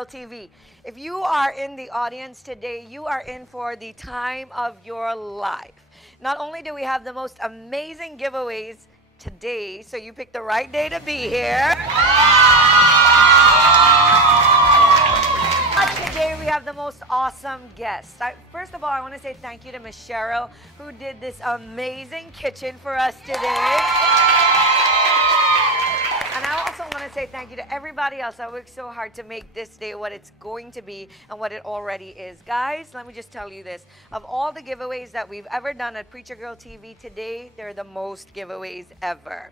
Girl TV. If you are in the audience today, you are in for the time of your life. Not only do we have the most amazing giveaways today, so you picked the right day to be here. But today we have the most awesome guests. First of all, I want to say thank you to Miss Sharo, who did this amazing kitchen for us today. And I also want to say thank you to everybody else that worked so hard to make this day what it's going to be and what it already is. Guys, let me just tell you this. Of all the giveaways that we've ever done at Preacher Girl TV, today they're the most giveaways ever.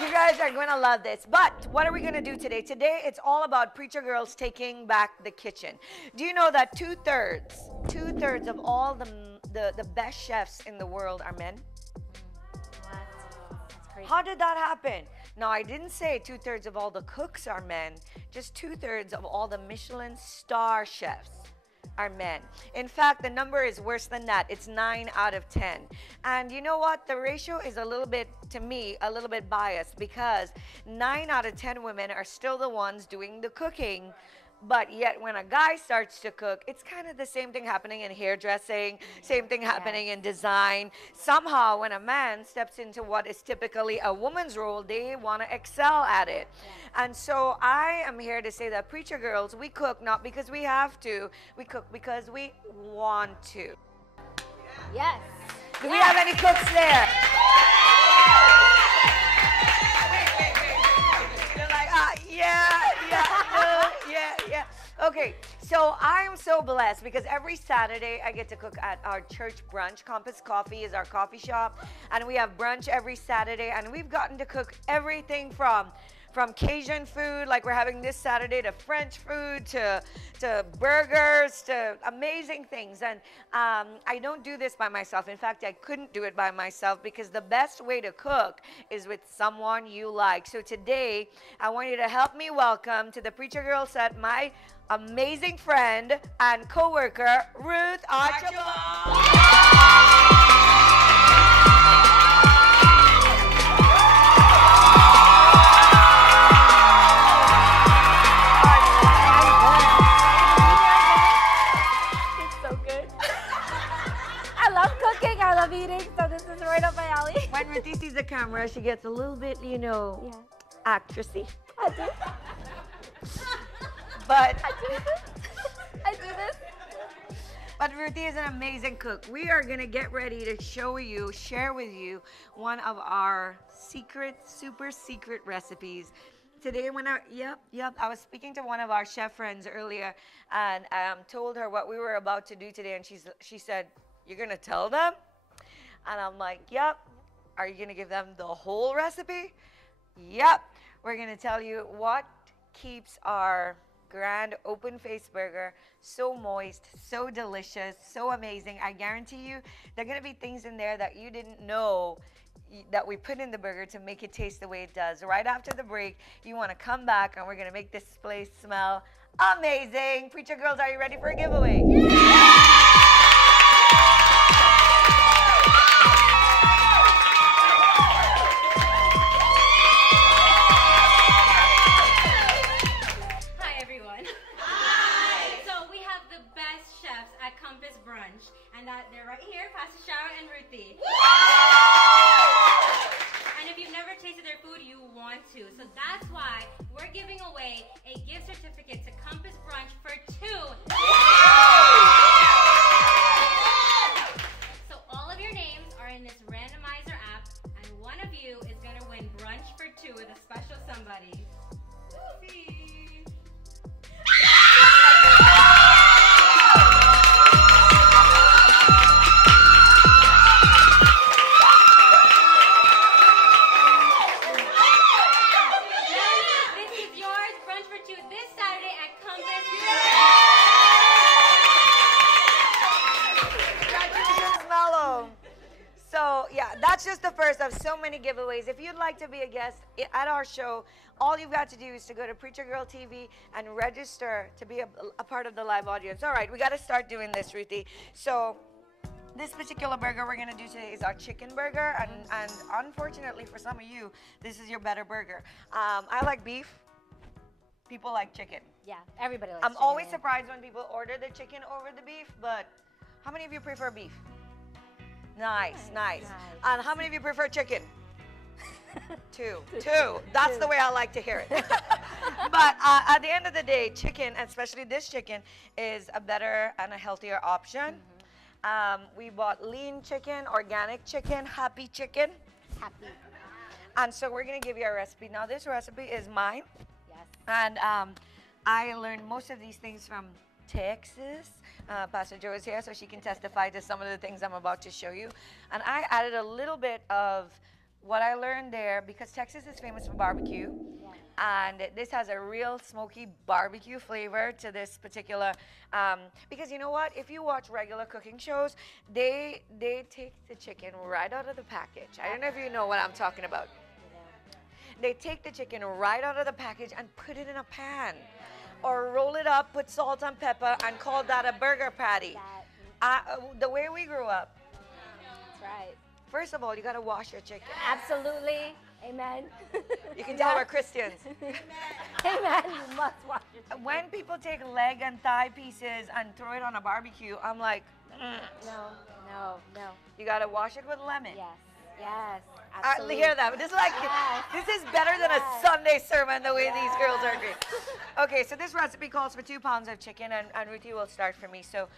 You guys are going to love this. But what are we going to do today? Today, it's all about Preacher Girls taking back the kitchen. Do you know that two-thirds of all the best chefs in the world are men? How did that happen? Now, I didn't say two-thirds of all the cooks are men, just two-thirds of all the Michelin star chefs are men. In fact, the number is worse than that. It's 9 out of 10. And you know what? The ratio is a little bit, to me, a little bit biased because 9 out of 10 women are still the ones doing the cooking. But yet when a guy starts to cook, it's kind of the same thing happening in hairdressing, same thing happening in design. Somehow when a man steps into what is typically a woman's role, they want to excel at it. And so I am here to say that Preacher Girls, we cook not because we have to, we cook because we want to. Yes. Do we have any cooks there? You're like, yeah. Okay, so I'm so blessed because every Saturday I get to cook at our church brunch. Compass Coffee is our coffee shop, and we have brunch every Saturday, and we've gotten to cook everything from Cajun food, like we're having this Saturday, to French food, to burgers, to amazing things. And I don't do this by myself. In fact, I couldn't do it by myself because the best way to cook is with someone you like. So today, I want you to help me welcome to the Preacher Girl set my amazing friend and co-worker, Ruth Archibald. I love eating, so this is right up my alley. When Ruthie sees the camera, she gets a little bit, you know, actressy. I do. But I do this. But Ruthie is an amazing cook. We are gonna get ready to share with you one of our super secret recipes. Today when I was speaking to one of our chef friends earlier and told her what we were about to do today, and she said, "You're gonna tell them?" And I'm like, "Yep." "Are you gonna give them the whole recipe?" "Yep." We're gonna tell you what keeps our grand open face burger so moist, so delicious, so amazing. I guarantee you there are gonna be things in there that you didn't know that we put in the burger to make it taste the way it does. Right after the break, you want to come back and we're gonna make this place smell amazing. Preacher Girls, are you ready for a giveaway? They're right here, Pastor Sharo and Ruthie. And if you've never tasted their food, you want to. So that's why we're giving away a gift certificate to Compass Brunch for 2. So all of your names are in this randomizer app, and one of you is going to win brunch for 2 with a special somebody. Ruthie. That's just the first of so many giveaways. If you'd like to be a guest at our show, all you've got to do is to go to Preacher Girl TV and register to be a part of the live audience. All right, we got to start doing this, Ruthie. So This particular burger we're gonna do today is our chicken burger, and unfortunately for some of you, this is your better burger. I like beef. People like chicken. Yeah, everybody likes I'm chicken. always surprised when people order the chicken over the beef, but how many of you prefer beef? Nice, nice. And how many of you prefer chicken? Two. That's the way I like to hear it. But at the end of the day, chicken, especially this chicken, is a better and a healthier option. We bought lean chicken, organic chicken, happy chicken. Happy. And so we're gonna give you a recipe. Now this recipe is mine. Yes. And I learned most of these things from Texas. Pastor Joe is here, so she can testify to some of the things I'm about to show you. And I added a little bit of what I learned there because Texas is famous for barbecue. Yeah. And this has a real smoky barbecue flavor to this particular, because you know what? If you watch regular cooking shows, they take the chicken right out of the package. I don't know if you know what I'm talking about. They take the chicken right out of the package and put it in a pan. Or roll it up, put salt and pepper, and call that a burger patty. The way we grew up, That's right. first of all, you gotta wash your chicken. Absolutely. Amen. You can tell we're Christians. Amen. You must wash your chicken. When people take leg and thigh pieces and throw it on a barbecue, I'm like, No. you gotta wash it with lemon. Yes. I Absolutely. hear that. This is like, this is better than a Sunday sermon the way these girls are agreeing. Okay, so this recipe calls for 2 pounds of chicken, and Ruthie will start for me. So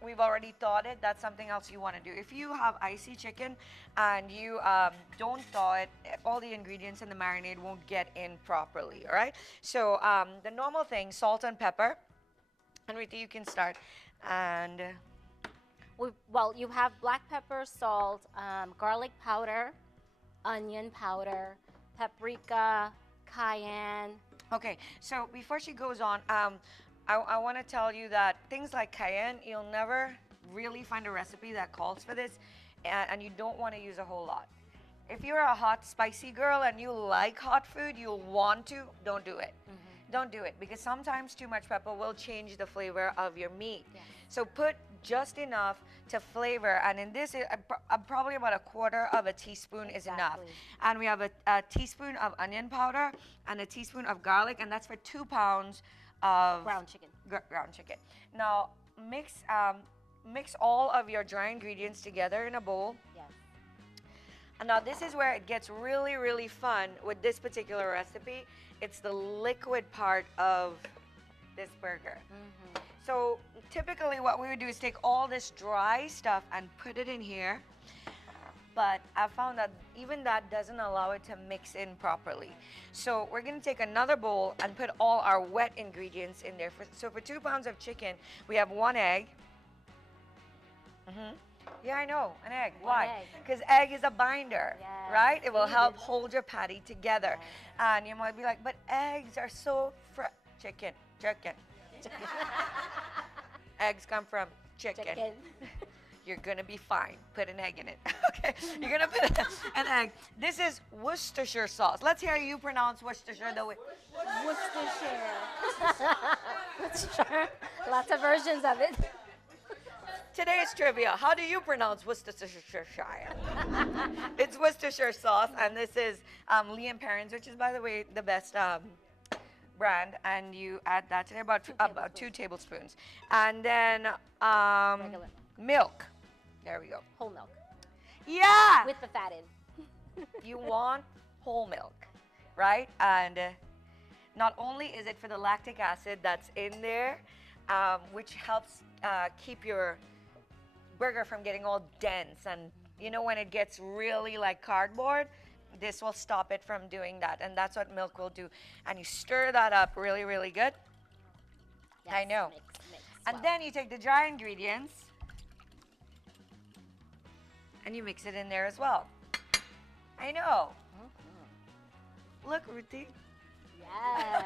we've already thawed it. That's something else you want to do. If you have icy chicken and you don't thaw it, all the ingredients in the marinade won't get in properly, all right? So the normal thing, salt and pepper. And Ruthie, you can start. And Well, you have black pepper, salt, garlic powder, onion powder, paprika, cayenne. okay, so before she goes on, I want to tell you that things like cayenne, you'll never really find a recipe that calls for this, and you don't want to use a whole lot. If you're a hot, spicy girl and you like hot food, you'll want to, don't do it. Don't do it, because sometimes too much pepper will change the flavor of your meat. Yes. So put just enough to flavor, and in this, probably about 1/4 of a teaspoon is enough. Exactly. And we have a teaspoon of onion powder and a teaspoon of garlic, and that's for 2 pounds of Ground chicken. ground chicken. Now mix all of your dry ingredients together in a bowl. Yes. And now this is where it gets really, really fun with this particular recipe. It's the liquid part of this burger. So typically what we would do is take all this dry stuff and put it in here. But I found that even that doesn't allow it to mix in properly. So we're gonna take another bowl and put all our wet ingredients in there. So for 2 pounds of chicken, we have 1 egg. Yeah, I know, an egg. Why? egg. Because egg is a binder, Yes, right? It will needed. help hold your patty together. And you might be like, but eggs are so chicken. Eggs come from chicken. You're gonna be fine. Put an egg in it. Okay, you're gonna put an egg. This is Worcestershire sauce. Let's hear you pronounce Worcestershire the way. Worcestershire. Worcestershire. Lots of versions of it. Today's trivia. How do you pronounce Worcestershire? It's Worcestershire sauce, and this is Liam Perrins, which is, by the way, the best brand. And you add that to about 2 tablespoons, and then Regular. milk. There we go. Whole milk. Yeah. With the fat in. You want whole milk, right? And not only is it for the lactic acid that's in there, which helps keep your burger from getting all dense, and you know when it gets really like cardboard, this will stop it from doing that, and that's what milk will do. And you stir that up really, really good. Yes, I know. Mix And well. then you take the dry ingredients and you mix it in there as well. I know. Look, Ruthie. Yes.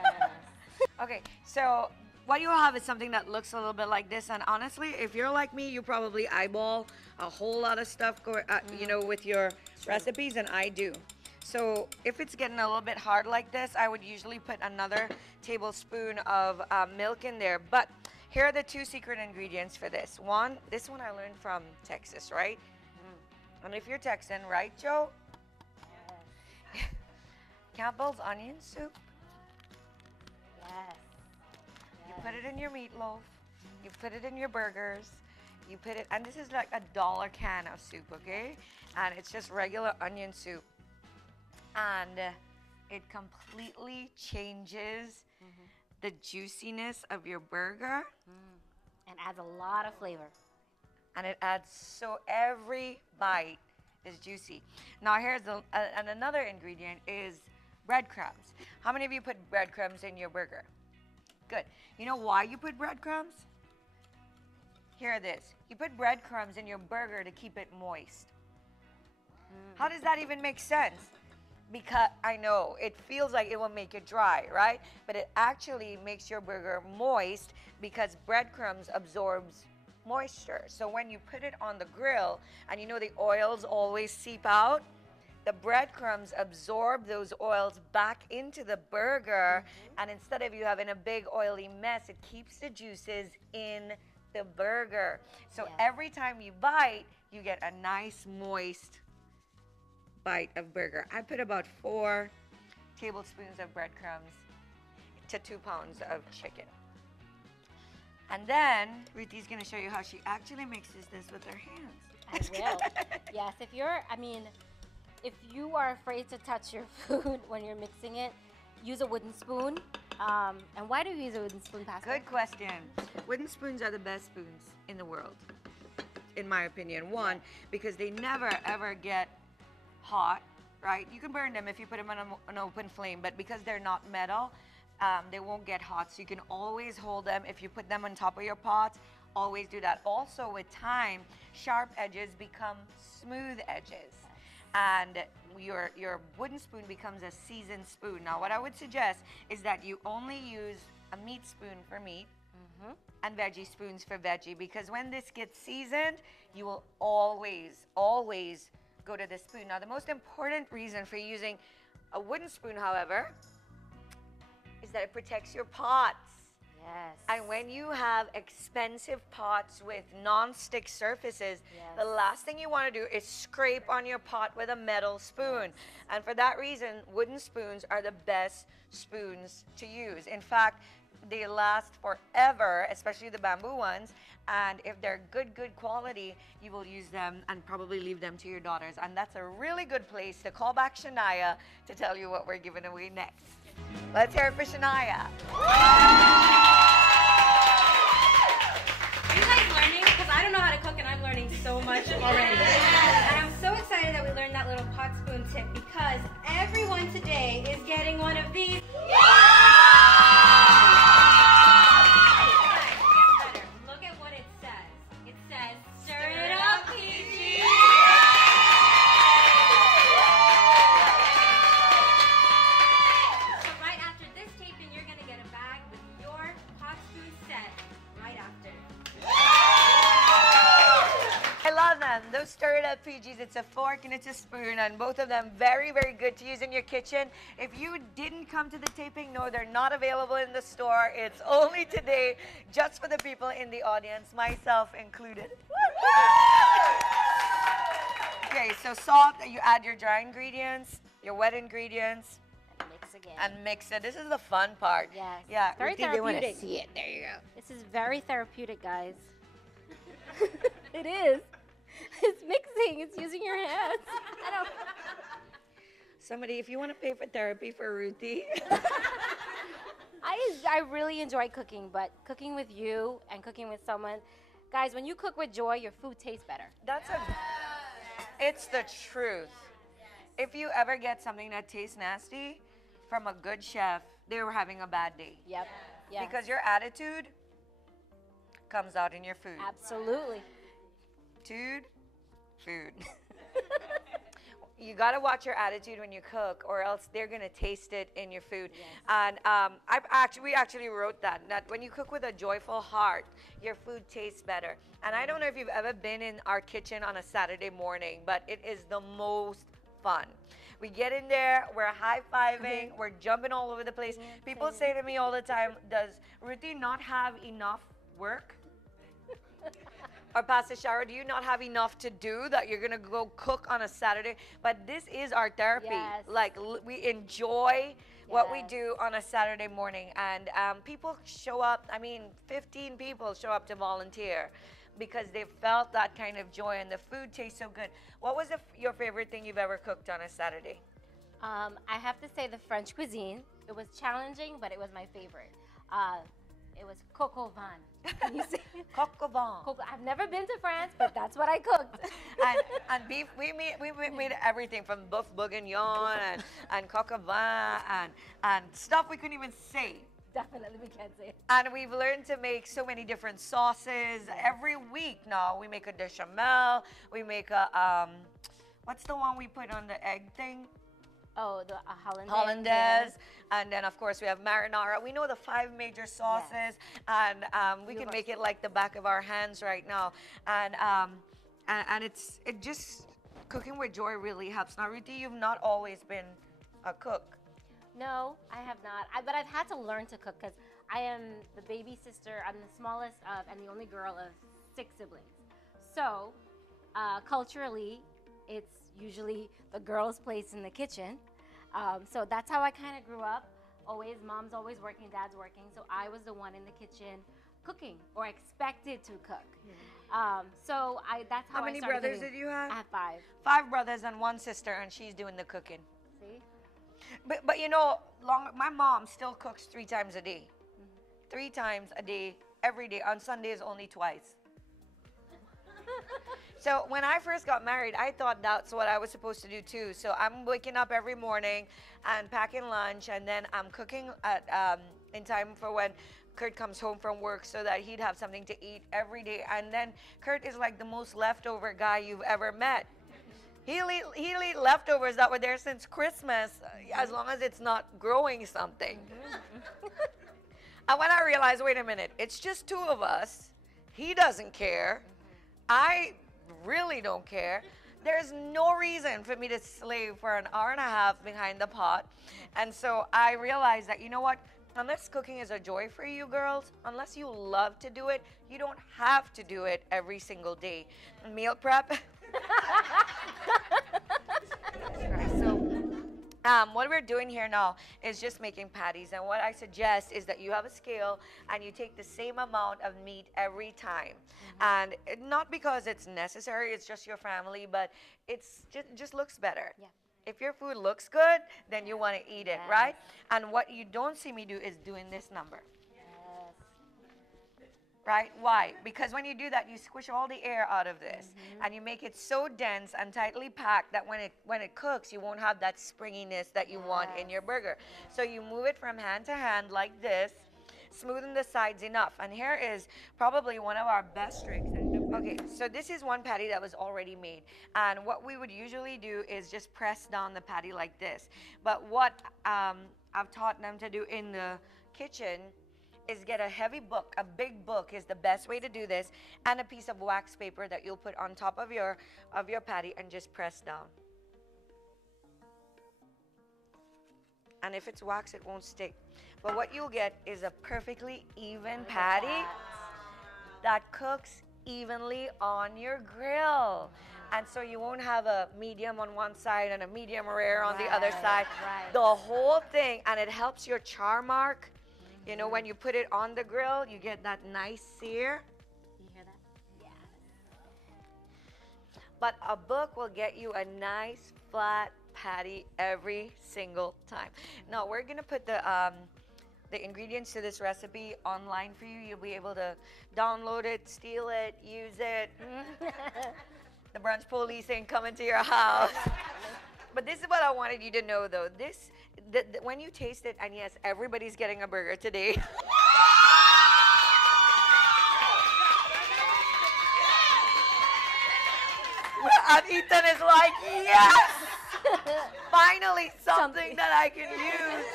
Okay, so what you have is something that looks a little bit like this, and honestly, if you're like me, you probably eyeball a whole lot of stuff you know, with your recipes, and I do. So if it's getting a little bit hard like this, I would usually put another tablespoon of milk in there. But Here are the 2 secret ingredients for this. This one I learned from Texas, right? And if you're Texan, right, Joe? Yes. Campbell's onion soup. Yes. You put it in your meatloaf. You put it in your burgers. You put it, and this is like $1 can of soup, okay? And it's just regular onion soup. And it completely changes the juiciness of your burger. And adds a lot of flavor. And it adds, so every bite is juicy. Now here's and another ingredient is breadcrumbs. How many of you put breadcrumbs in your burger? Good. You know why you put breadcrumbs? Hear this. You put breadcrumbs in your burger to keep it moist. How does that even make sense? Because I know it feels like it will make it dry, right? But it actually makes your burger moist because breadcrumbs absorbs moisture. So when you put it on the grill, and you know the oils always seep out, the breadcrumbs absorb those oils back into the burger, and instead of you having a big oily mess, it keeps the juices in the burger. So every time you bite, you get a nice moist bite of burger. I put about 4 tablespoons of breadcrumbs to 2 pounds of chicken. And then Ruthie's going to show you how she actually mixes this with her hands. I will. Yes, if you are afraid to touch your food when you're mixing it, use a wooden spoon. And why do you use a wooden spoon, Pastor? Good question. Wooden spoons are the best spoons in the world, in my opinion. One, because they never ever get hot, right? You can burn them if you put them on an open flame, but because they're not metal, they won't get hot. So you can always hold them. If you put them on top of your pots, always do that. Also, with time, sharp edges become smooth edges. And your wooden spoon becomes a seasoned spoon. Now, what I would suggest is that you only use a meat spoon for meat and veggie spoons for veggie, because when this gets seasoned, you will always go to the spoon. Now, the most important reason for using a wooden spoon, however, is that it protects your pots. Yes. And when you have expensive pots with non-stick surfaces, the last thing you want to do is scrape on your pot with a metal spoon. And for that reason, wooden spoons are the best spoons to use. In fact, they last forever, especially the bamboo ones. And if they're good quality, you will use them and probably leave them to your daughters. And that's a really good place to call back Shania to tell you what we're giving away next. Let's hear it for Shania. Are you guys learning? Because I don't know how to cook and I'm learning so much already. And I'm so excited that we learned that little pot spoon tip, because everyone today is getting one of these. Look at what it says. It says, stir it up, PG. So right after this taping, you're going to get a bag with your pot spoon set right after. I love them. Those stir it up PGs. It's a fork and it's a spoon, and both of them very good to use in your kitchen. If you didn't come to the taping, no, they're not available in the store. It's only today, just for the people in the audience, myself included. Okay, so salt, you add your dry ingredients, your wet ingredients, And mix again. and mix it. This is the fun part. Yes. Yeah, Very Ruthie, they want to therapeutic. see it. There you go. This is very therapeutic, guys. It is. It's mixing. It's using your hands. I don't. Somebody, if you want to pay for therapy for Ruthie. I really enjoy cooking, but cooking with you and cooking with someone, guys, when you cook with joy, your food tastes better. It's the truth. If you ever get something that tastes nasty from a good chef, they were having a bad day. Yep. Yes. Because your attitude comes out in your food. Absolutely. Food. You got to watch your attitude when you cook, or else they're going to taste it in your food. Yes. And we actually wrote that when you cook with a joyful heart, your food tastes better. And I don't know if you've ever been in our kitchen on a Saturday morning, but it is the most fun. We get in there, we're high-fiving, we're jumping all over the place. People say to me all the time, does Ruthie not have enough work? Or Pastor Sharo, do you not have enough to do that you're gonna go cook on a Saturday? But this is our therapy. Yes. Like we enjoy what we Yes. do on a Saturday morning, and people show up. I mean, 15 people show up to volunteer because they felt that kind of joy, and the food tastes so good. What was your favorite thing you've ever cooked on a Saturday? I have to say the French cuisine. It was challenging, but it was my favorite. It was coq au vin. Can you say Coq au vin. I've never been to France, but that's what I cooked. and beef, we made everything from boeuf bourguignon and coq au vin and stuff we couldn't even say. Definitely, we can't say it. And we've learned to make so many different sauces. Every week now, we make a bechamel. We make a, what's the one we put on the egg thing? Oh, the hollandaise. Hollandaise, and then of course we have marinara. We know the 5 major sauces, and we can make it like the back of our hands right now. And it just cooking with joy really helps. Now, Ruthie, you've not always been a cook. No, I have not. But I've had to learn to cook because I am the baby sister. I'm the smallest of and the only girl of 6 siblings. So culturally, it's usually the girl's place in the kitchen. So that's how I kind of grew up. Always, mom's always working, dad's working. So I was the one in the kitchen cooking or expected to cook. So that's how I started. How many brothers did you have? I have 5. 5 brothers and 1 sister, and she's doing the cooking. See? But you know, my mom still cooks 3 times a day. 3 times a day, every day. On Sundays, only twice. So when I first got married, I thought that's what I was supposed to do too. So I'm waking up every morning and packing lunch, and then I'm cooking at in time for when Kurt comes home from work so that he'd have something to eat every day. And then Kurt is like the most leftover guy you've ever met. He'll eat leftovers that were there since Christmas, as long as it's not growing something. And when I realized, wait a minute, it's just 2 of us. He doesn't care. I really don't care. There's no reason for me to slave for an hour and a half behind the pot. And so I realized that, you know what? Unless cooking is a joy for you girls, unless you love to do it, you don't have to do it every single day. Meal prep. So what we're doing here now is just making patties, and what I suggest is that you have a scale and you take the same amount of meat every time. And not because it's necessary, it's just your family, but it's just looks better. Yeah. If your food looks good, then you want to eat it, right? And what you don't see me do is doing this number. Right? Why? Because when you do that, you squish all the air out of this, and you make it so dense and tightly packed that when it cooks, you won't have that springiness that you want in your burger. So you move it from hand to hand like this, smoothen the sides enough. And here is probably one of our best tricks. Okay, so this is one patty that was already made. And what we would usually do is just press down the patty like this. But what I've taught them to do in the kitchen is get a heavy book. A big book is the best way to do this, and a piece of wax paper that you'll put on top of your patty and just press down. And if it's wax, it won't stick. But what you'll get is a perfectly even patty that cooks evenly on your grill. And so you won't have a medium on one side and a medium rare on the other side. The whole thing, and it helps your char mark. You know, when you put it on the grill, you get that nice sear. You hear that? Yes. But a book will get you a nice flat patty every single time. Now we're gonna put the ingredients to this recipe online for you. You'll be able to download it, steal it, use it. The brunch police ain't coming to your house. But this is what I wanted you to know, though. When you taste it, and yes, everybody's getting a burger today. And Ethan is like, yes! Finally, something that I can use.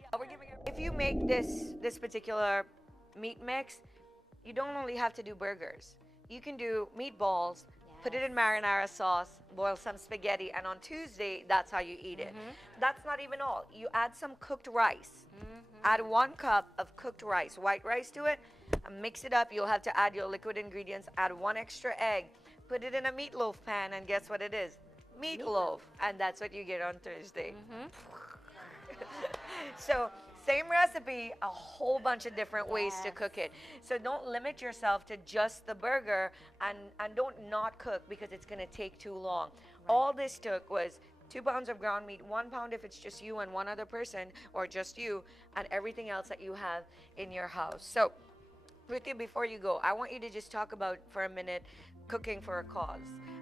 Yeah, if you make this particular meat mix, you don't only have to do burgers. You can do meatballs, put it in marinara sauce, boil some spaghetti, and on Tuesday, that's how you eat it. That's not even all. You add some cooked rice. Add 1 cup of cooked rice, white rice to it, and mix it up. You'll have to add your liquid ingredients, add 1 extra egg, put it in a meatloaf pan, and guess what it is? Meatloaf. And that's what you get on Thursday. So, same recipe, a whole bunch of different ways to cook it. So don't limit yourself to just the burger, and don't not cook because it's going to take too long. All this took was 2 pounds of ground meat, 1 pound if it's just you and one other person, or just you, and everything else that you have in your house. So, Ruthie, before you go, I want you to just talk about, for a minute, cooking for a cause.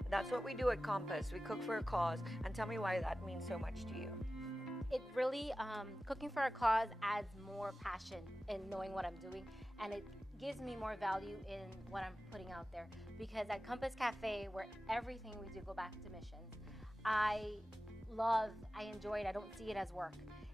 That's what we do at Compass. We cook for a cause, and tell me why that means so much to you. It really, cooking for a cause adds more passion in knowing what I'm doing, and it gives me more value in what I'm putting out there. Because at Compass Cafe, where everything we do go back to missions, I enjoy it. I don't see it as work.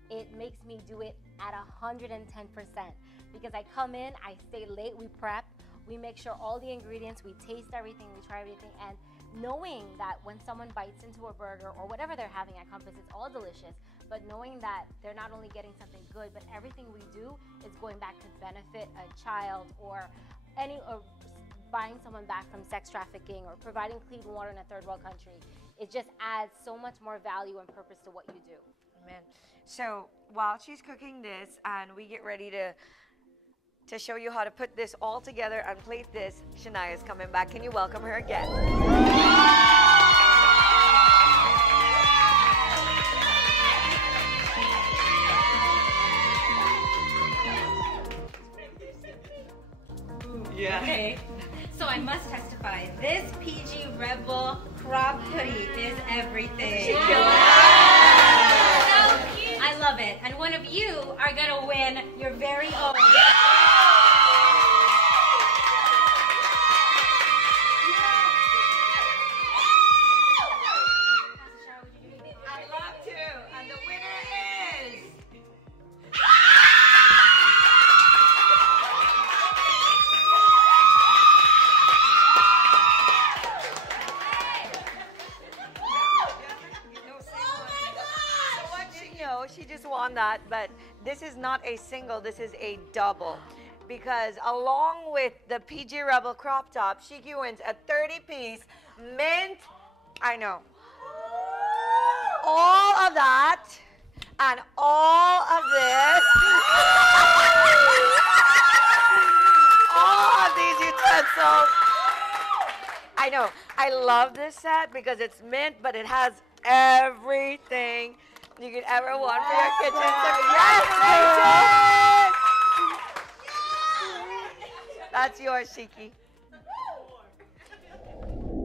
It makes me do it at 110%, because I come in, I stay late, we prep, we make sure all the ingredients, we taste everything, we try everything, and knowing that when someone bites into a burger or whatever they're having at Compass, it's all delicious, but knowing that they're not only getting something good, but everything we do is going back to benefit a child, or buying someone back from sex trafficking, or providing clean water in a third world country. It just adds so much more value and purpose to what you do. Amen. So while she's cooking this and we get ready to show you how to put this all together and plate this, Shania's coming back. Can you welcome her again? Yeah. Okay. So I must testify. This PG Rebel crop hoodie is everything. I love it. And one of you are going to win your very own. I'd love to. And the winner is... She just won that, but this is not a single, this is a double, because along with the PG Rebel crop top, Shiki wins a 30-piece mint, I know, all of that, and all of this, all of these utensils. I know, I love this set because it's mint, but it has everything you could ever want for your kitchen. Yes, that's yours, Shiki.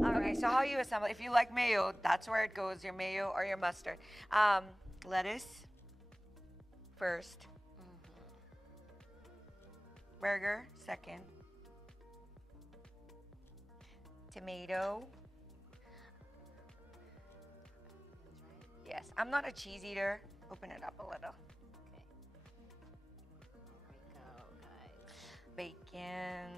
Okay, so how you assemble? If you like mayo, that's where it goes, your mayo or your mustard. Lettuce first. Burger second. Tomato. Yes, I'm not a cheese eater. Open it up a little. Okay. Here we go, guys. Bacon.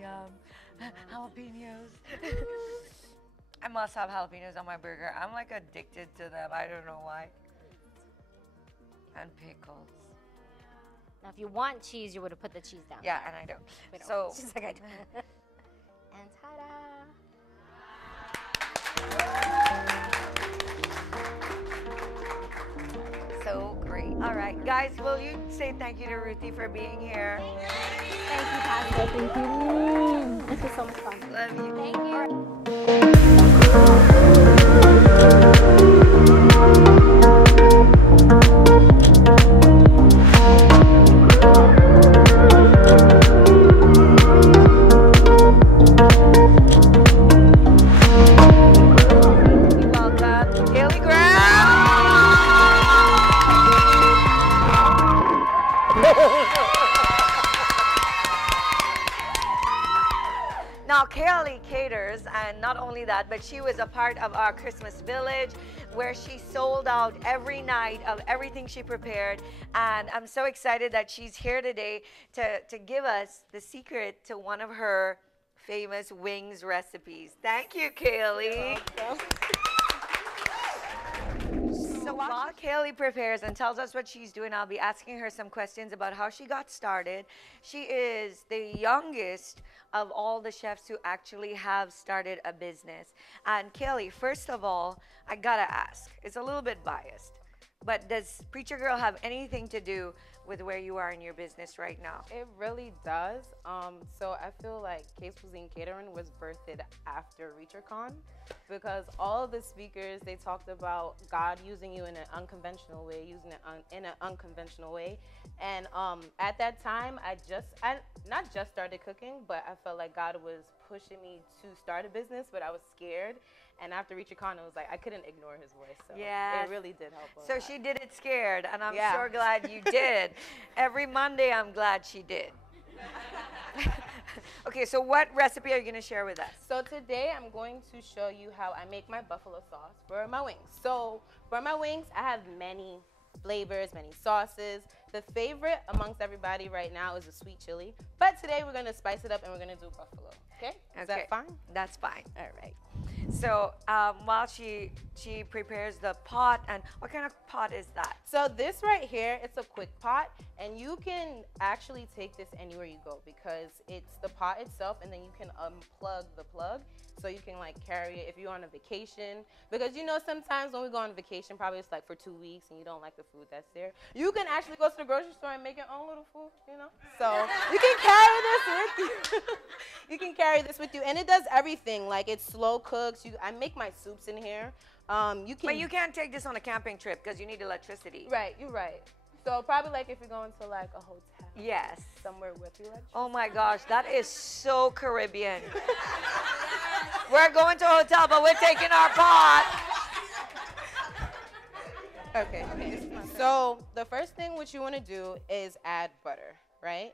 Yum. Jalapenos. I must have jalapenos on my burger. I'm like addicted to them. I don't know why. And pickles. Now, if you want cheese, you would have put the cheese down. Yeah, and I don't. So, just like I do. And ta-da! So great. All right, guys, will you say thank you to Ruthie for being here? Thank you, Patty. Thank you. This was so much fun. Love you. Thank you. Now, Kaylee caters, and only that, but she was a part of our Christmas village where she sold out every night of everything she prepared. And I'm so excited that she's here today to give us the secret to one of her famous wings recipes. Thank you, Kaylee. So while Kaylee prepares and tells us what she's doing, I'll be asking her some questions about how she got started. She is the youngest of all the chefs who actually have started a business. And Kaylee, first of all, I gotta ask, it's a little bit biased, but does Preacher Girl have anything to do with where you are in your business right now? It really does. So I feel like Kuisine Katering was birthed after ReacherCon, because all of the speakers, they talked about God using you in an unconventional way, in an unconventional way. And at that time, I not just started cooking, but I felt like God was pushing me to start a business, but I was scared. And after ReacherCon, it was like I couldn't ignore his voice. So yes. It really did help a So lot. she did it scared, and I'm sure glad you did. Every Monday, I'm glad she did. Okay, so what recipe are you going to share with us? So today I'm going to show you how I make my buffalo sauce for my wings. So for my wings, I have many flavors, many sauces. The favorite amongst everybody right now is a sweet chili, but today we're going to spice it up and we're going to do buffalo. Okay? Is that fine? That's fine. All right. So while she prepares the pot, and what kind of pot is that? So this right here, it's a quick pot, and you can actually take this anywhere you go because it's the pot itself, and then you can unplug the plug. So you can like carry it if you're on a vacation, because you know sometimes when we go on vacation, probably it's like for 2 weeks and you don't like the food that's there, you can actually go to the grocery store and make your own little food, you know. So you can carry this with you. You can carry this with you, and it does everything. Like it slow cooks. I make my soups in here. But you can't take this on a camping trip because you need electricity. Right, you're right. So probably like if you're going to like a hotel. Yes. Somewhere with electricity. Oh my gosh, that is so Caribbean. We're going to a hotel, but we're taking our pot. Okay. So the first thing what you want to do is add butter, right?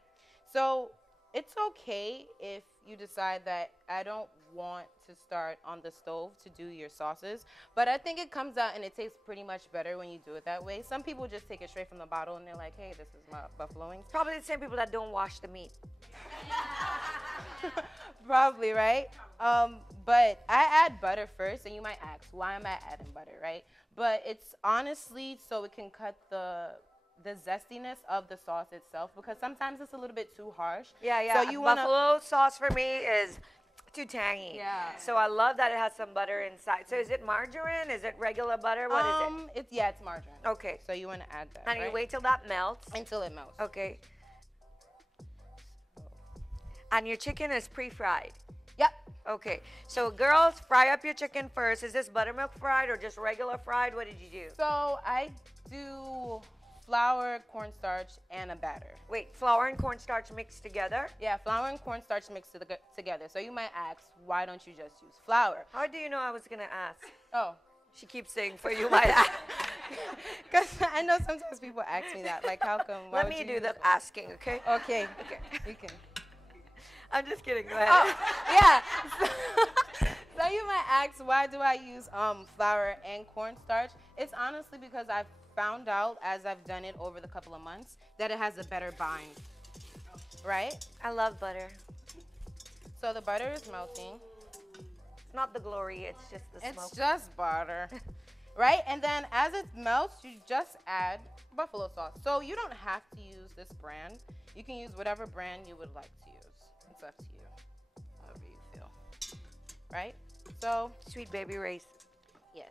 So it's okay if you decide that I don't want to start on the stove to do your sauces, but I think it comes out and it tastes pretty much better when you do it that way. Some people just take it straight from the bottle and they're like, hey, this is my buffalo wings. Probably the same people that don't wash the meat. Probably, right? But I add butter first, and you might ask, why am I adding butter, right? But it's honestly so it can cut the zestiness of the sauce itself, because sometimes it's a little bit too harsh. Yeah. So you buffalo sauce for me is too tangy. Yeah. So I love that it has some butter inside. So is it margarine? Is it regular butter? What is it? It's margarine. Okay. So you want to add that, And right? you wait till that melts? Until it melts. Okay. And your chicken is pre-fried? Yep. Okay. So girls, fry up your chicken first. Is this buttermilk fried or just regular fried? What did you do? So I do flour, cornstarch, and a batter. Wait, flour and cornstarch mixed together? Yeah, flour and cornstarch mixed together. So you might ask, why don't you just use flour? How do you know I was going to ask? Oh. She keeps saying, for you might ask. Because I know sometimes people ask me that. Like, how come? Let me do the asking, okay? Okay. You can. I'm just kidding. Go ahead. Oh, yeah. So you might ask, why do I use flour and cornstarch? It's honestly because I've found out as I've done it over the couple of months that it has a better bind, right? I love butter. So the butter is melting. It's not the glory, it's just the smoke. It's just butter, right? And then as it melts, you just add buffalo sauce. So you don't have to use this brand. You can use whatever brand you would like to use. It's up to you, however you feel, right? So Sweet Baby Race. yes.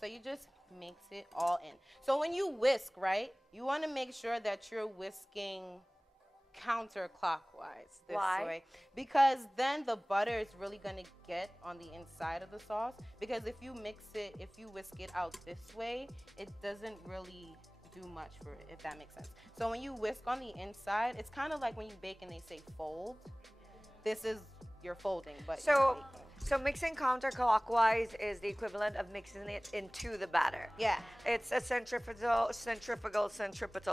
So you just mix it all in. So when you whisk, right, you want to make sure that you're whisking counterclockwise this way, because then the butter is really going to get on the inside of the sauce, because if you whisk it out this way, it doesn't really do much for it, if that makes sense. So when you whisk on the inside, it's kind of like when you bake and they say fold. This is your folding, but So mixing counterclockwise is the equivalent of mixing it into the batter. yeah. It's a centripetal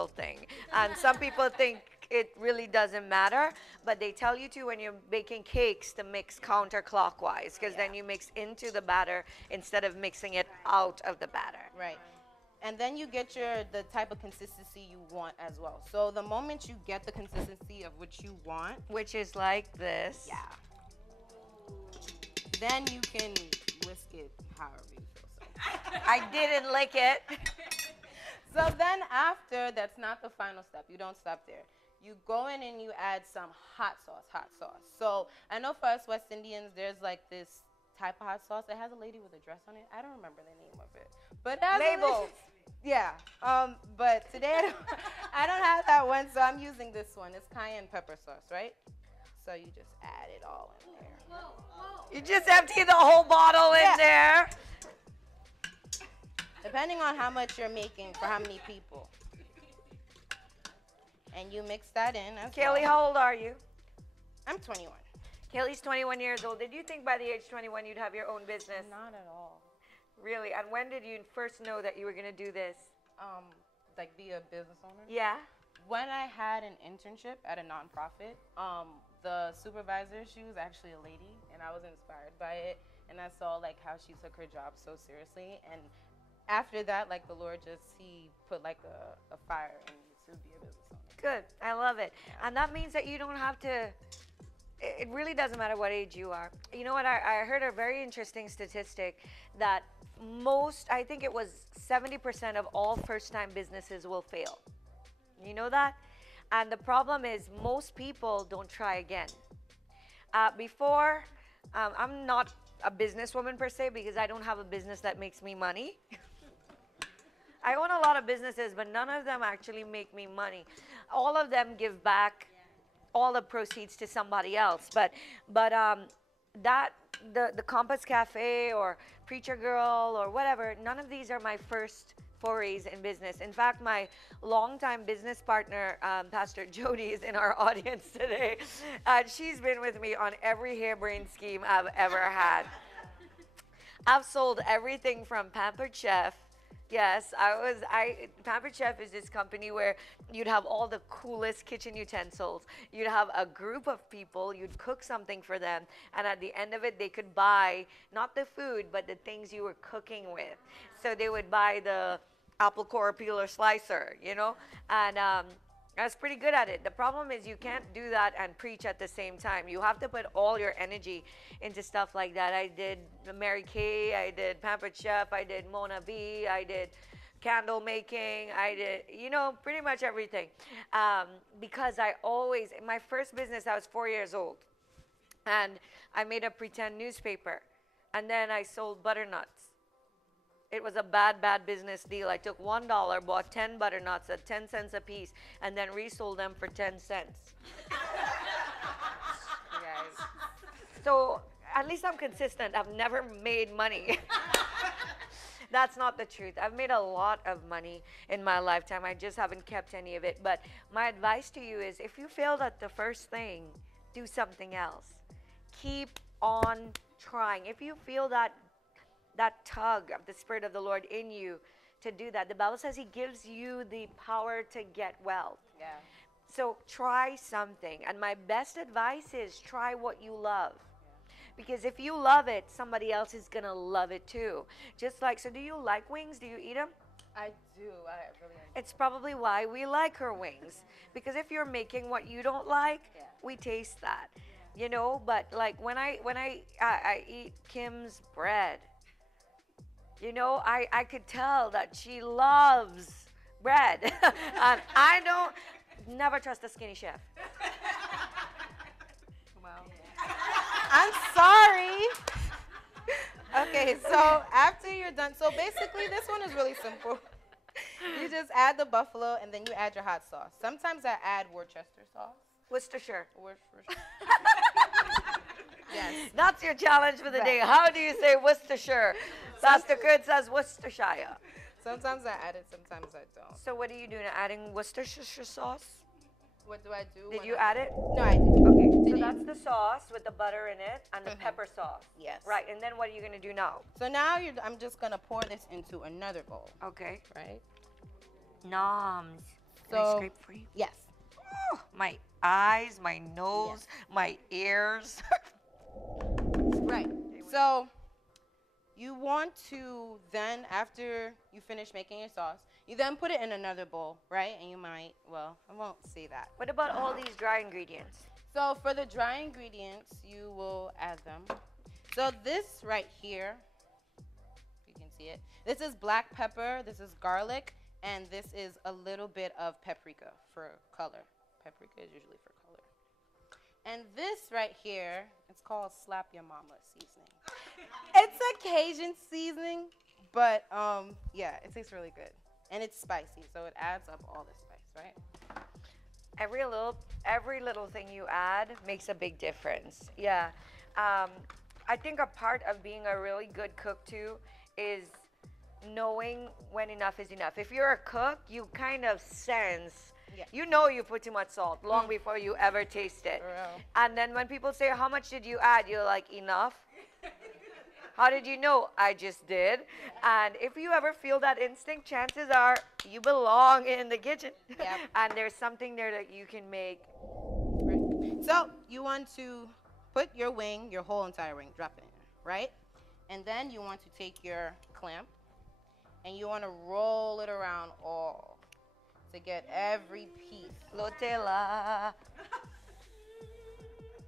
thing. And some people think it really doesn't matter. But they tell you to, when you're baking cakes, to mix counterclockwise, because then you mix into the batter instead of mixing it out of the batter. Right. And then you get the type of consistency you want as well. So the moment you get the consistency of what you want, which is like this. yeah, then you can whisk it however you feel so. I didn't lick it. So then after, that's not the final step. You don't stop there. You go in and you add some hot sauce. So I know for us West Indians, there's like this type of hot sauce. It has a lady with a dress on it. I don't remember the name of it. But it has label. Yeah. But today I don't have that one, so I'm using this one. It's cayenne pepper sauce, right? So you just add it all in there. You just empty the whole bottle in there. Depending on how much you're making for how many people. And you mix that in as Kaylee, well. how old are you? I'm 21. Kaylee's 21 years old. Did you think by the age 21 you'd have your own business? Not at all. Really? And when did you first know that you were going to do this? Like be a business owner? Yeah. When I had an internship at a nonprofit, the supervisor, she was actually a lady, and I was inspired by it. And I saw like how she took her job so seriously. And after that, like the Lord he put like a fire in me to be a business owner. Good. I love it. Yeah. And that means that you don't have to, it really doesn't matter what age you are. You know what? I heard a very interesting statistic that I think it was 70% of all first-time businesses will fail. You know that? And the problem is most people don't try again. I'm not a businesswoman per se because I don't have a business that makes me money. I own a lot of businesses, but none of them actually make me money. All of them give back all the proceeds to somebody else. But the Compass Cafe or Preacher Girl or whatever, none of these are my first forays in business. In fact, my longtime business partner, Pastor Jody, is in our audience today. She's been with me on every harebrained scheme I've ever had. I've sold everything from Pampered Chef. Yes, Pampered Chef is this company where you'd have all the coolest kitchen utensils. You'd have a group of people, you'd cook something for them, and at the end of it, they could buy not the food, but the things you were cooking with. So they would buy the apple core peeler slicer, you know, and I was pretty good at it. The problem is you can't do that and preach at the same time. You have to put all your energy into stuff like that. I did Mary Kay, I did Pampered Chef, I did Mona B, I did candle making, I did, you know, pretty much everything. Because in my first business, I was 4 years old. And I made a pretend newspaper. And then I sold butternuts. It was a bad business deal. I took $1, bought 10 butternuts at 10 cents a piece, and then resold them for 10 cents. Guys. So at least I'm consistent. I've never made money. That's not the truth. I've made a lot of money in my lifetime. I just haven't kept any of it. But my advice to you is if you failed at the first thing, do something else. Keep on trying. If you feel that tug of the Spirit of the Lord in you to do that. The Bible says He gives you the power to get wealth. Yeah. So try something. And my best advice is try what you love. Yeah. Because if you love it, somebody else is going to love it too. Just like, so do you like wings? Do you eat them? I do. I really enjoy. It's probably why we like her wings. Because if you're making what you don't like, we taste that. You know, but like when I eat Kim's bread, you know, I could tell that she loves bread. I never trust a skinny chef. Well, I'm sorry. Okay, so after you're done, so basically this one is really simple. You just add the buffalo and then you add your hot sauce. Sometimes I add Worcestershire sauce. Worcestershire. Worcestershire. Yes. That's your challenge for the day. How do you say Worcestershire? Pastor Kurt says Worcestershire. Sometimes I add it, sometimes I don't. So what are you doing? Adding Worcestershire sauce? What do I do? Did you add it? No, I didn't. Okay, so that's the sauce with the butter in it and the pepper sauce. Yes. Right, and then what are you going to do now? So now I'm just going to pour this into another bowl. Okay. Right? Noms. Can I So, scrape for you? yes. My eyes, my nose, my ears. Right. So you want to then, after you finish making your sauce, you then put it in another bowl, right? And you might, well, I won't say that. What about all these dry ingredients? So for the dry ingredients, you will add them. So this right here, you can see it. This is black pepper, this is garlic, and this is a little bit of paprika for color. Paprika is usually for color. And this right here, it's called Slap Your Mama seasoning. It's a Cajun seasoning, but yeah, it tastes really good. And it's spicy, so it adds up all the spice, right? Every little thing you add makes a big difference. Yeah. I think a part of being a really good cook too is knowing when enough is enough. If you're a cook, you kind of sense, you know you put too much salt long before you ever taste it. And then when people say, how much did you add? You're like, enough. How did you know? I just did. And if you ever feel that instinct, chances are you belong in the kitchen. Yep. And there's something there that you can make. So you want to put your wing, your whole entire wing, drop it in, right? And then you want to take your clamp and you want to roll it around all to get every piece. Lotela.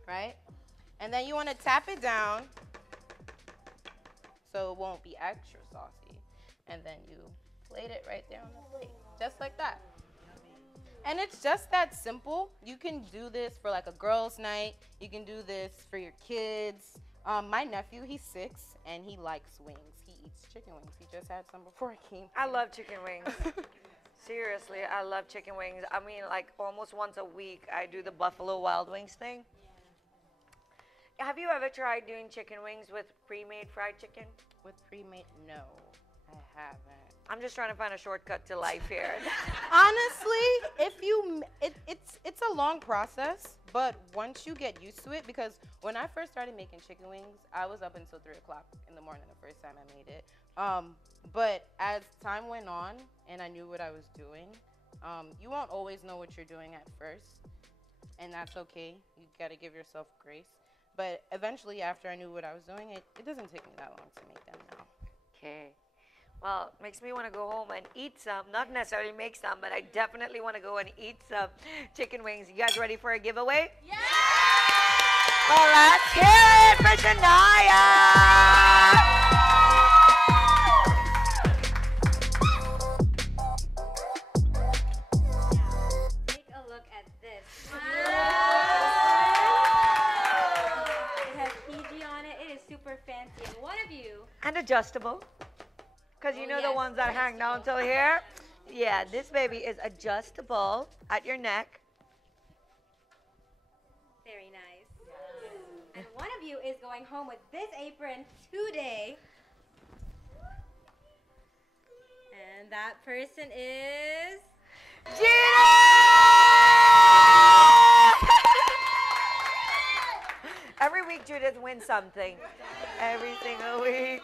Right? And then you want to tap it down so it won't be extra saucy. And then you plate it right there on the plate, just like that. And it's just that simple. You can do this for like a girls' night. You can do this for your kids. My nephew, he's 6, and he likes wings. He eats chicken wings. He just had some before I came. I love chicken wings. Seriously, I love chicken wings. I mean, like almost once a week, I do the Buffalo Wild Wings thing. Have you ever tried doing chicken wings with pre-made fried chicken? With pre-made? No, I haven't. I'm just trying to find a shortcut to life here. Honestly, it's a long process, but once you get used to it, because when I first started making chicken wings, I was up until 3 o'clock in the morning the first time I made it. But as time went on and I knew what I was doing, you won't always know what you're doing at first, and that's okay. You gotta give yourself grace. But eventually, after I knew what I was doing, it doesn't take me that long to make them now. Okay. Well, it makes me want to go home and eat some. Not necessarily make some, but I definitely want to go and eat some chicken wings. You guys ready for a giveaway? Yeah! Well, let's hear it for Shania! Take a look at this. It has PG on it. It is super fancy. And one of you... And adjustable. Because you know the ones that hang down till here? Yeah, this baby is adjustable at your neck. Very nice. And one of you is going home with this apron today. And that person is... Gina! Every week Judith wins something. Every single week.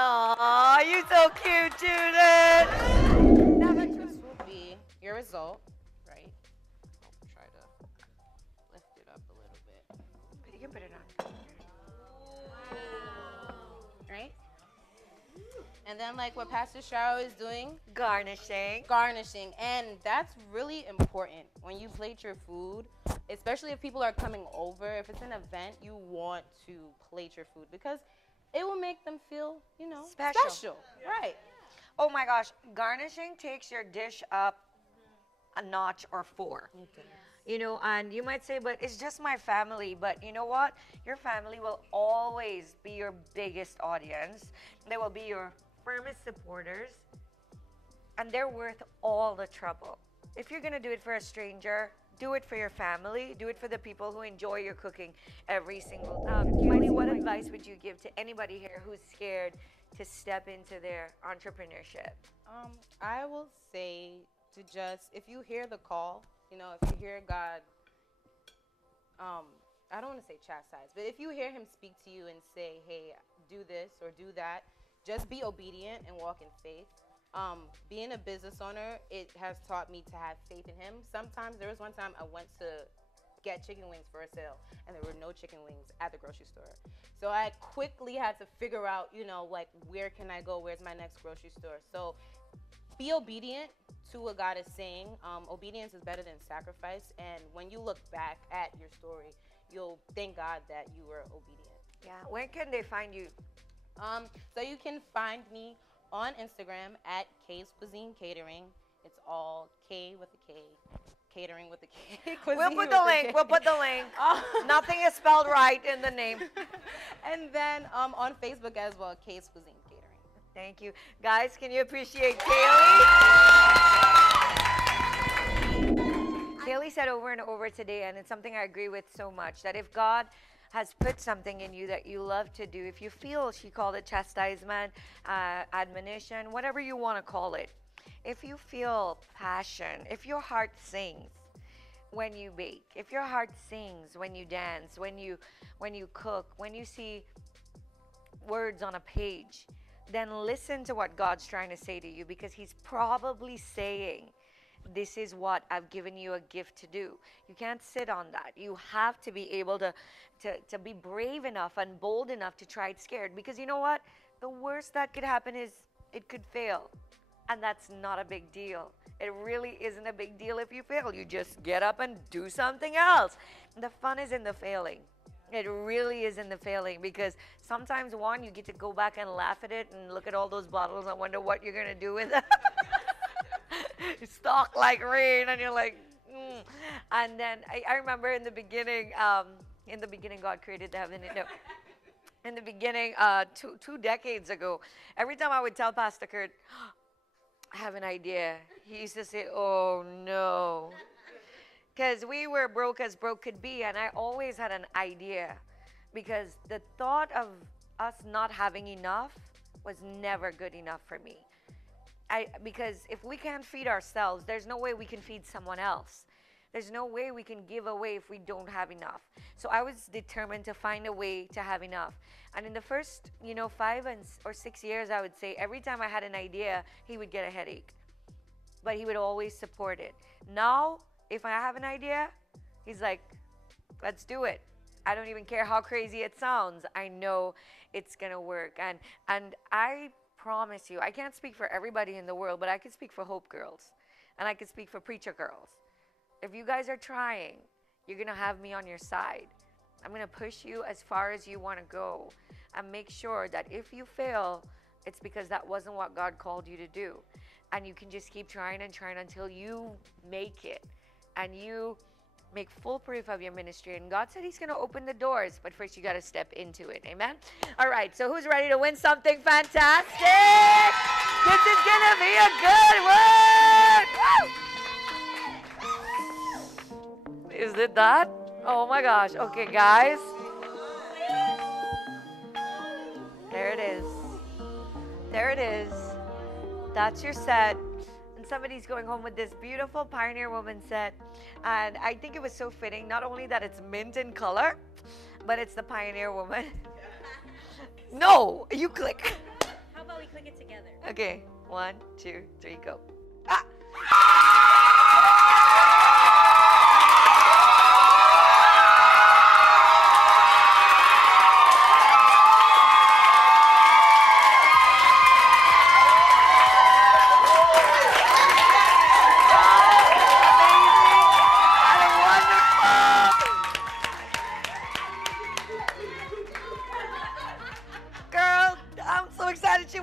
Aw, you so cute, Judith. This will be your result, right? I'll try to lift it up a little bit. But you can put it on. Right? And then like what Pastor Sharo is doing, Garnishing. garnishing. And that's really important when you plate your food, especially if people are coming over. If it's an event, you want to plate your food because it will make them feel, you know, special. Right. Oh my gosh, garnishing takes your dish up a notch or 4. You know, and you might say, but it's just my family. But you know what? Your family will always be your biggest audience. They will be your firmest supporters. And they're worth all the trouble. If you're going to do it for a stranger, do it for your family. Do it for the people who enjoy your cooking every single time. Kimberly, what advice would you give to anybody here who's scared to step into their entrepreneurship? I will say to just, if you hear the call, you know, if you hear God, I don't want to say chastise, but if you hear him speak to you and say, hey, do this or do that, just be obedient and walk in faith. Being a business owner, it has taught me to have faith in him. Sometimes, there was one time I went to get chicken wings for a sale, and there were no chicken wings at the grocery store. So I quickly had to figure out, you know, like, where can I go? Where's my next grocery store? So be obedient to what God is saying. Obedience is better than sacrifice. And when you look back at your story, you'll thank God that you were obedient. Yeah. Where can they find you? So you can find me on Instagram at K's Kuisine Catering. It's all K with a K. Catering with a K. We'll put the link. We'll put the link. Nothing is spelled right in the name. And then on Facebook as well, K's Kuisine Catering. Thank you. Guys, can you appreciate Kaylee? Kaylee said over and over today, and it's something I agree with so much, that if God has put something in you that you love to do, if you feel, she called it chastisement, admonition, whatever you want to call it, if you feel passion, if your heart sings when you bake, if your heart sings when you dance, when you cook, when you see words on a page, then listen to what God's trying to say to you, because he's probably saying, this is what I've given you a gift to do. You can't sit on that. You have to be able to be brave enough and bold enough to try it scared, because you know what? The worst that could happen is it could fail. And that's not a big deal. It really isn't a big deal if you fail. You just get up and do something else. The fun is in the failing. It really is in the failing, because sometimes, one, you get to go back and laugh at it and look at all those bottles and wonder what you're going to do with them. You stalk like rain, and you're like, And then I remember in the beginning, God created the heaven. No. In the beginning, two decades ago, every time I would tell Pastor Kurt, I have an idea, he used to say, oh no. Because we were broke as broke could be, and I always had an idea, because the thought of us not having enough was never good enough for me. Because if we can't feed ourselves, there's no way we can feed someone else. There's no way we can give away if we don't have enough. So I was determined to find a way to have enough. And in the first, 5 or 6 years, I would say, every time I had an idea, he would get a headache. But he would always support it. Now, if I have an idea, he's like, let's do it. I don't even care how crazy it sounds. I know it's going to work. And I promise you, I can't speak for everybody in the world, but I can speak for Hope Girls. And I can speak for Preacher Girls. If you guys are trying, you're going to have me on your side. I'm going to push you as far as you want to go, and make sure that if you fail, it's because that wasn't what God called you to do. And you can just keep trying and trying until you make it, and you make full proof of your ministry. And God said he's going to open the doors, but first you got to step into it. Amen? All right, so who's ready to win something fantastic? This is going to be a good one. Woo! Is it that? Oh my gosh. Okay, guys. There it is. There it is. That's your set. And somebody's going home with this beautiful Pioneer Woman set. And I think it was so fitting, not only that it's mint in color, but it's the Pioneer Woman. No, you click. How about we click it together? Okay, 1, 2, 3, go. Ah!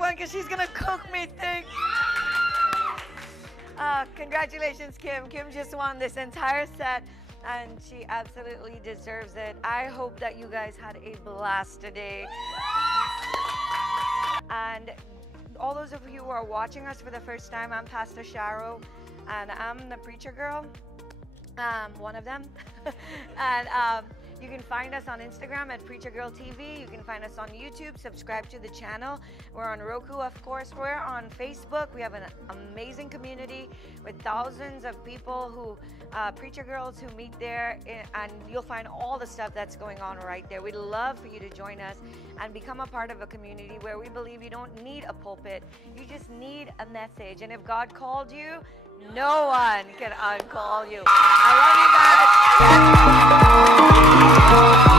Because she's gonna cook me things. Congratulations, Kim. Kim just won this entire set, and she absolutely deserves it. I hope that you guys had a blast today. And all those of you who are watching us for the first time, I'm Pastor Sharo, and I'm the preacher girl, one of them. And You can find us on Instagram at Preacher Girl TV. You can find us on YouTube. Subscribe to the channel. We're on Roku, of course. We're on Facebook. We have an amazing community with thousands of people who, Preacher Girls who meet there, and you'll find all the stuff that's going on right there. We'd love for you to join us and become a part of a community where we believe you don't need a pulpit. You just need a message. And if God called you, no one can uncall you. I love you guys.